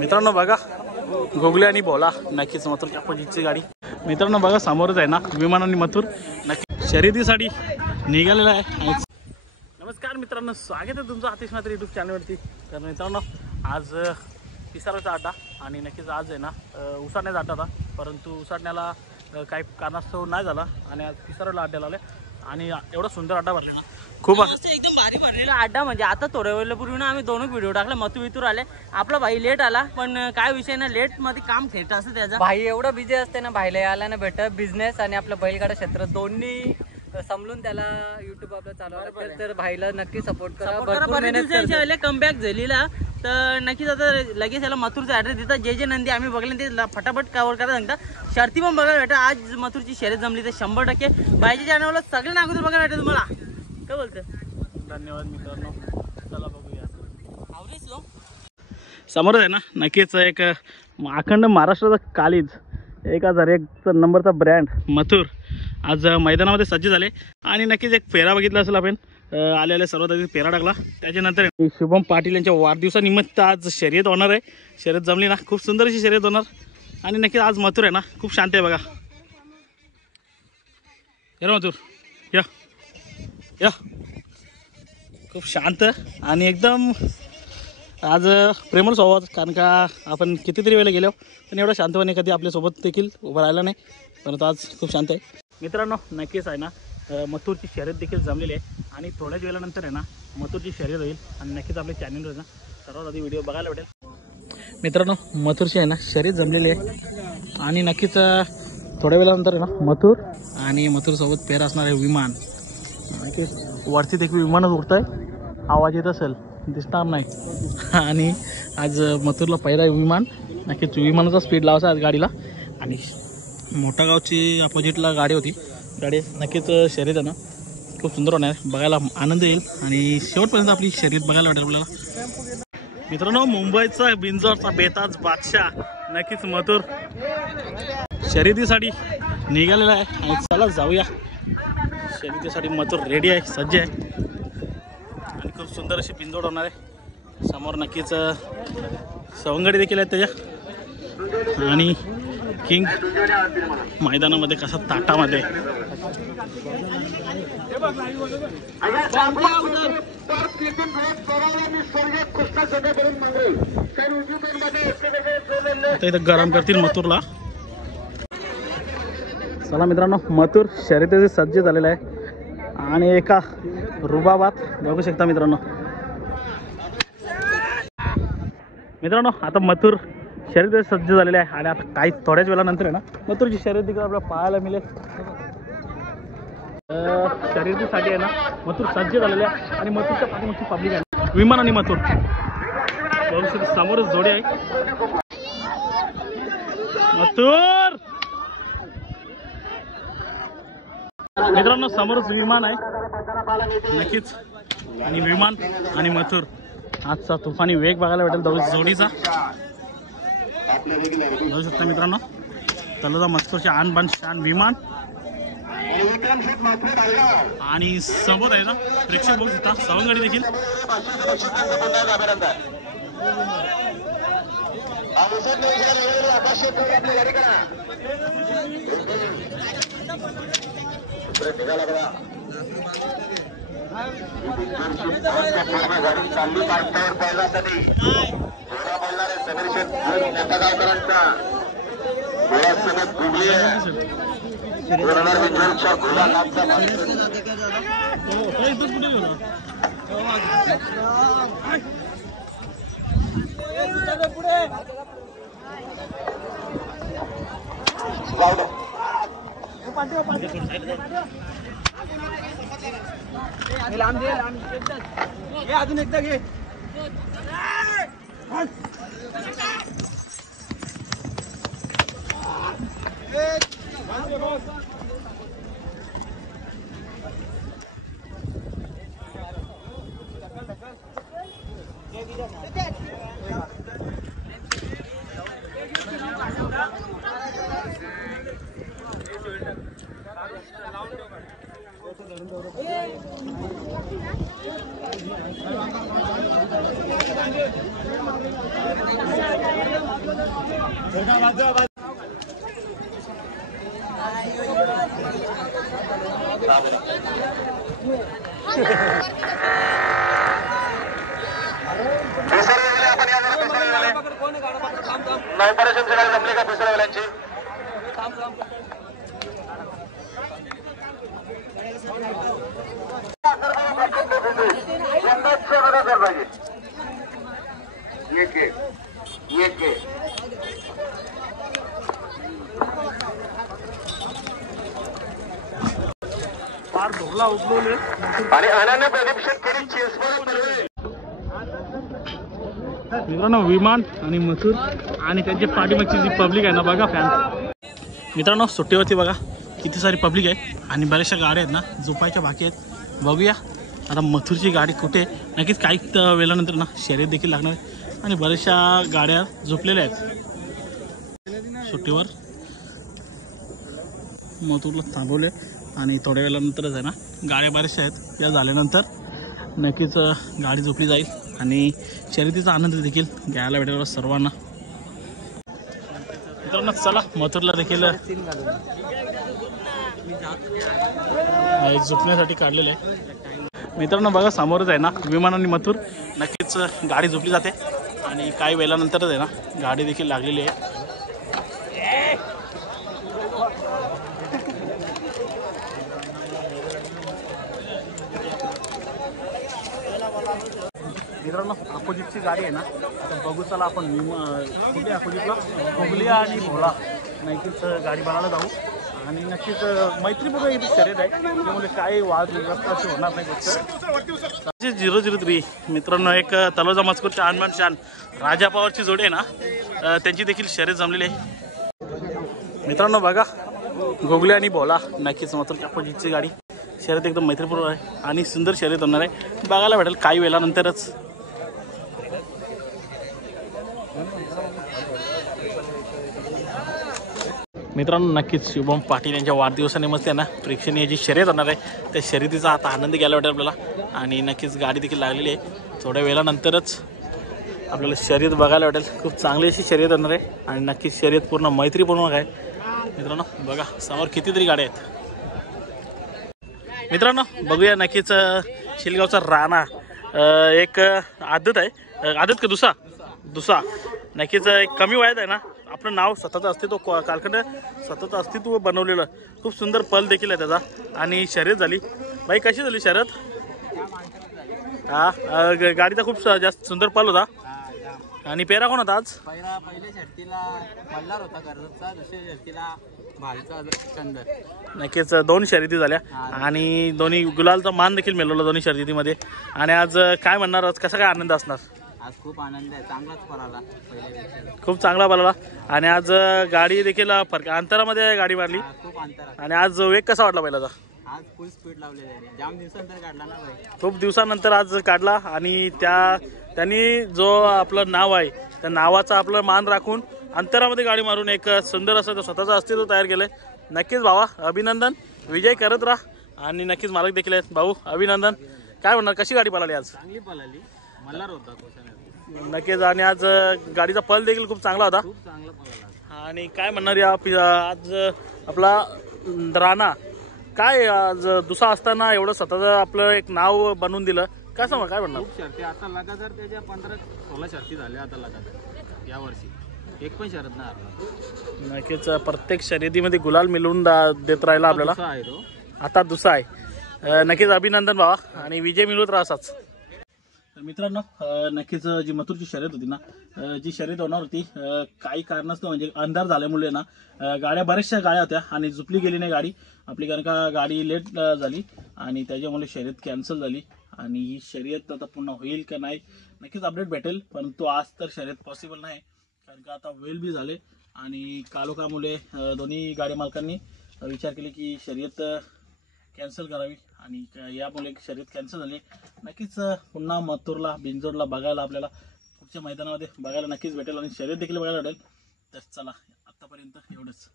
मित्रांनो बघा गोगले आणि बोला नक्कीच मथुरच्या अपोजिटची गाडी मित्रांनो बघा समोरच आहे ना विमान आणि मथुर नक्की शर्यतीसाठी निघालेला आहे। नमस्कार मित्रांनो स्वागत आहे तुमचं आतिश मात्र यूट्यूब चॅनलवरती। तर मित्रांनो आज पिसाराचा अड्डा आणि नक्कीच आज आहे ना उसाडण्याचा अड्डा होता परंतु उसाडण्याला काही कारणास्तव नाही झाला आणि आज पिसाराला अड्ड्याला आले आणि एवढा सुंदर अड्डा भरला ना खूप असं एकदम भारी भरलेला अड्डा। म्हणजे आता थोड्या वेळेपूर्वी ना आम्ही दोन व्हिडिओ टाकला मथुर इथून आले आपला भाई लेट आला पण काय विषय ना लेट मध्ये काम खेळत असतं त्याचा भाई एवढं बिझी असते ना भाईला यायला ना भेटत बिझनेस आणि आपलं बैलगाडा क्षेत्र दोन्ही समजून त्याला युट्यूब आपलं चालवायला तर भाईला नक्की सपोर्ट करा भरपूर मेहनत करते कमबॅक झालेला तर नक्कीच आता लगेच याला मथुरचा ॲड्रेस देतात जे नंदी आम्ही बघले ते फटाफट कव्हर करायला सांगता शर्ती पण बघायला भेटा आज मथुरची शर्यत जमली तर 100% बायच्या चॅनलला सगळे नागरिक बघायला भेटेल तुम्हाला काय बोलतं। धन्यवाद मित्रांनो चला बघूया समोर आहे ना नक्कीच एक अखंड महाराष्ट्राचा कालीज 1001 नंबरचा ब्रँड मथुर आज मैदानामध्ये सज्ज झाले आणि नक्कीच एक फेरा बघितला असेल आपण आलेले सर्वात आधी फेरा टाकला त्याच्यानंतर शुभम पाटील यांच्या वाढदिवसानिमित्त आज शर्यत होणार आहे। शर्यत जमली ना खूप सुंदर अशी शर्यत होणार आणि नक्कीच आज मथुर आहे ना खूप शांत आहे बघा या मथुर या या खूप शांत आणि एकदम आज प्रेमळ स्वभाव कारण का आपण कितीतरी वेळेला गेलो पण एवढं शांतपणे कधी आपल्यासोबत देखील उभं राहिला नाही परंतु आज खूप शांत आहे। मित्रांनो नक्कीच आहे ना मथुरची शर्यत देखील जमलेली आहे आणि थोड्याच वेळानंतर आहे ना मथुरची शर्यत होईल आणि नक्कीच आपल्या चॅनलवर ना सर्वात आधी व्हिडिओ बघायला भेटेल। मित्रांनो मथुरची आहे ना शर्यत जमलेली आहे आणि नक्कीच थोड्या वेळानंतर आहे ना मथुर आणि मथुरसोबत पेर असणार आहे विमान वरती देखील विमानच उडत आहे आवाज येत असेल दिसणार नाही आणि आज मथुरला पहिला विमान नक्कीच विमानाचा स्पीड लावायचा आज गाडीला आणि मोठा गावची अपोजिटला गाडी होती गाडी नक्कीच शर्यत आहे ना खूप सुंदर होणार बघायला आनंद येईल आणि शेवटपर्यंत आपली शर्यत बघायला भेटेल आपल्याला। मित्रांनो मुंबईचा बिंजोरचा बेताज बादशाह नक्कीच मथुर शर्यतीसाठी निघालेला आहे आणि चला जाऊया शर्यतीसाठी मथुर रेडी आहे सज्ज आहे आणि खूप सुंदर अशी बिंजोड होणार आहे समोर नक्कीच सवंगडी देखील आहेत त्याच्या आणि किंग मैदानामध्ये कसा ताटामध्ये इथं गरम करतील मथुरला। चला मित्रांनो मथुर शर्यतीचे सज्ज झालेला आहे आणि एका रुबाबात बघू शकता मित्रांनो आता मथुर शर्यत सज्ज झालेले आहे आणि आता काही थोड्याच वेळानंतर आहे ना मथुरची शर्यत देखील आपल्याला पाहायला मिळेल। शर्यतीसाठी आहे ना मथुर सज्ज झालेले आहे आणि मथुरच्या पाठीमागची पब्लिक आहे विमान आणि मथुर समोरच जोडी आहे मथुर मित्रांनो समोरच विमान आहे नक्कीच आणि विमान आणि मथुर आजचा तुफानी वेग बघायला भेटेल जोडीचा बघू शकता मित्रांनो तलदा मस्तूरचे आणबाण शान विमान आणि समोर आहे ना प्रेक्षक बघू शकता सवंगडी देखील अजून एकदा घे जमले का दुसऱ्यावाल्यांची फार धोरला उचलवले आणि अनन्य प्रदीप शेतकरी चेसमध्ये मित्रांनो विमान आणि मथुर आणि त्यांच्या पाठीमागची जी पब्लिक आहे ना बघा फॅन मित्रांनो सुट्टीवरती बघा किती सारी पब्लिक आहे आणि बऱ्याचशा गाड्या आहेत ना झोपायच्या बाकी आहेत. बघूया आता मथुरची गाडी कुठे नक्कीच काही वेळानंतर ना शर्यत देखील लागणार आहे आणि बऱ्याचशा गाड्या झोपलेल्या आहेत. सुट्टीवर मथुरला थांबवले आणि थोड्या वेळानंतरच आहे ना गाड्या बऱ्याचशा आहेत. या झाल्यानंतर नक्कीच गाडी झोपली जाईल आणि शर्यतीचा आनंद देखील घ्यायला भेटेल सर्वांना. मित्रांनो चला मथुरला देखील झोपण्यासाठी काढलेले आहे. मित्रांनो बघा समोरच आहे ना विमान आणि मथुर नक्कीच गाडी झोपली जाते आणि काही वेळानंतरच आहे ना गाडी देखील लागलेली आहे. मित्रांनो अपोजिटची गाडी आहे ना आता बघू चला आपण कुठे अपोजिटला हुगली आणि भोला नक्कीच गाडी बनायला जाऊ आणि नक्कीच मैत्रीपूर्ण इथे शर्यत आहे त्यामुळे काही वाद अशी होणार नाही. गोष्ट 003 मित्रांनो एक तलोजा मजकूरच्या हनुमान शान राजा पवारची जोडी आहे ना त्यांची देखील शर्यत जमलेली आहे. मित्रांनो बघा घोगले आणि भोला नक्कीच मथुरच्या अपोजिटची गाडी शर्यत एकदम मैत्रीपूर्ण आहे आणि सुंदर शर्यत होणार आहे. बघायला भेटेल काही वेळानंतरच. मित्रांनो नक्कीच शुभम पाटील यांच्या वाढदिवसानिमित्त ना प्रेक्षणीय जी शर्यत होणार आहे त्या शर्यतीचा आता आनंद घ्यायला भेटेल आपल्याला आणि नक्कीच गाडी देखील लागलेली आहे. थोड्या वेळानंतरच आपल्याला शर्यत बघायला भेटेल. खूप चांगली अशी शर्यत होणार आहे आणि नक्कीच शर्यत पूर्ण मैत्रीपूर्ण आहे. मित्रांनो बघा समोर कितीतरी गाड्या आहेत. मित्रांनो बघूया नक्कीच शिलगावचा राणा एक आदत आहे आदत का दुसा नक्कीच एक कमी वयात आहे ना आपलं नाव स्वतःचं अस्तित्व कालखंड स्वतःचं अस्तित्व बनवलेलं खूप सुंदर पल देखील आहे त्याचा आणि शर्यत झाली. बाई कशी झाली शर्यत? हा गाडीचा खूप जास्त सुंदर पल होता. आणि पेरा कोण होता आज? पहिल्या शर्तीला मल्हार होता कर्जतचा, दुसऱ्या शर्तीला भालचा चंदर. नक्कीच 2 शर्यती झाल्या आणि दोन्ही गुलालचा मान देखील मिळवला दोन्ही शर्यतीमध्ये. आणि आज काय म्हणणार आज कसा काय आनंद असणार? आज खूप आनंद आहे. चांगलाच पळाला पहिल्या खूप चांगला पळाला आणि आज गाडी देखील अंतरामध्ये गाडी मारली खूप अंतर आणि आज वेग कसा वाटला पहिल्याचा? आज फुल स्पीड लावलेली आहे. जाम दिवसानंतर काढला ना भाई. खूप दिवसानंतर आज काढला आणि त्यांनी जो आपलं नाव आहे त्या नावाचा आपलं मान राखून अंतरामध्ये गाडी मारून एक सुंदर असं स्वतःचं अस्तित्व तयार केलंय. नक्कीच भावा अभिनंदन. विजय करत राहा आणि नक्कीच मालक देखील आहेत. भाऊ अभिनंदन. काय म्हणणार कशी गाडी पळाली आज? चांगली पळाली. मल्हार होता नक्कीच आणि आज गाडीचा पल देखील खूप चांगला होता. खूप चांगला पळाला. आणि काय म्हणणार या आज आपला राणा काय आज दुसरा असताना एवढं स्वतःचं आपलं एक नाव बनवून दिलं कसं काय म्हणणार? खूप शर्ती आता लगातार त्याच्या 15-16 शर्ती झाल्या आता लगातार या वर्षी. एक पण शर्यत नाही हरला. नक्कीच प्रत्येक शर्यतीमध्ये गुलाल मिळवून देत राहिला आपल्याला. आहे तो आता दुसरा आहे. नक्कीच अभिनंदन बाबा आणि विजय मिळवत राहा असाच. मित्रांनो नक्कीच जी मथुरची शर्यत होती ना जी शर्यत होणार होती काही कारणास्तव म्हणजे अंधार झाल्यामुळे ना गाड्या बऱ्याचशा गाड्या होत्या आणि झुपली गेली नाही गाडी आपली कारण का गाडी लेट झाली आणि त्याच्यामुळे शर्यत कॅन्सल झाली. आणि ही शर्यत आता पुन्हा होईल का नाही नक्कीच अपडेट भेटेल परंतु आज तर शर्यत पॉसिबल नाही कारण का आता वेळ बी झाले आणि कालोखामुळे दोन्ही गाडी मालकांनी विचार केले की शर्यत कॅन्सल करावी आणि यामुळे शर्यत कॅन्सल झाली. नक्कीच पुन्हा मथुरला बिंजोडला बघायला आपल्याला पुढच्या मैदानामध्ये बघायला नक्कीच भेटेल आणि शर्यत देखील बघायला भेटेल. तर चला आत्तापर्यंत एवढंच.